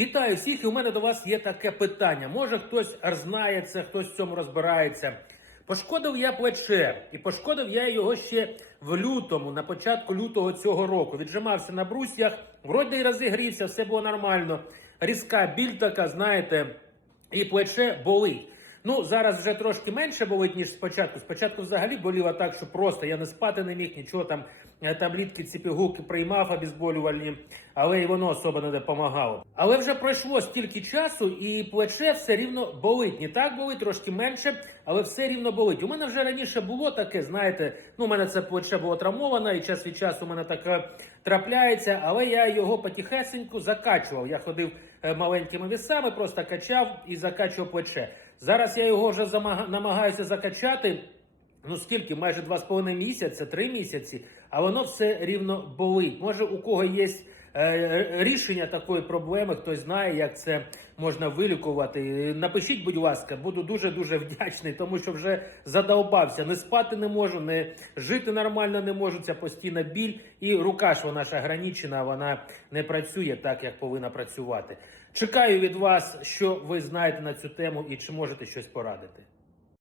Вітаю всіх, і у мене до вас є таке питання. Може хтось знає це, хтось в цьому розбирається. Пошкодив я плече, і пошкодив я його ще в лютому, на початку лютого цього року. Віджимався на брусьях, вроді й розігрівся, все було нормально. Різка біль така, знаєте, і плече болить. Ну, зараз вже трошки менше болить, ніж спочатку. Спочатку взагалі боліло так, що просто я не спати не міг, нічого там, е, таблітки, ці пігулки приймав обезболювальні, але і воно особо не допомагало. Але вже пройшло стільки часу, і плече все рівно болить. Не так болить, трошки менше, але все рівно болить. У мене вже раніше було таке, знаєте, ну, у мене це плече було травмоване, і час від часу у мене таке трапляється, але я його потихесеньку закачував. Я ходив е, маленькими вісами, просто качав і закачував плече. Зараз я його вже намагаюся закачати. Ну скільки? Майже два з половиною місяця, три місяці, а воно все рівно болить. Може, у кого є рішення такої проблеми, хтось знає, як це можна вилікувати. Напишіть, будь ласка, буду дуже дуже вдячний, тому що вже задовбався. Не спати не можу, не жити нормально не можу. Ця постійна біль, і рука ж вона ж ограничена, вона не працює так, як повинна працювати. Чекаю від вас, що ви знаєте на цю тему і чи можете щось порадити.